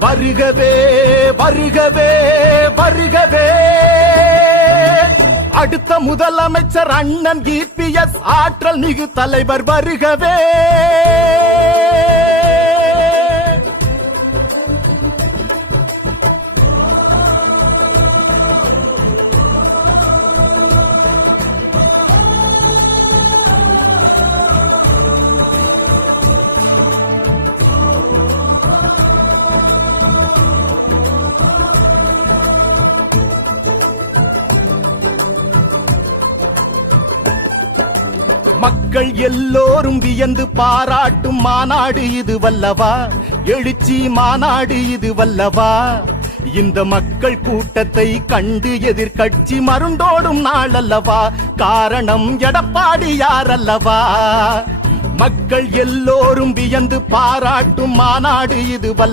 வருகவே வருகவே வருகவே. அடுத்த முதலமைச்சர் அண்ணன் இபிஎஸ் ஆற்றல் மிகு தலைவர் வருகவே. மக்கள் எல்லோரும் வியந்து பாராட்டும் மாநாடு இது வல்லவா, எழுச்சி மாநாடு இது வல்லவா. இந்த மக்கள் கூட்டத்தை கண்டு எதிர்கட்சி மருண்டோடும் நாள் அல்லவா, காரணம் எடப்பாடியார் அல்லவா. மக்கள் எல்லோரும் வியந்து பாராட்டும் மாநாடு இது வல்லவா.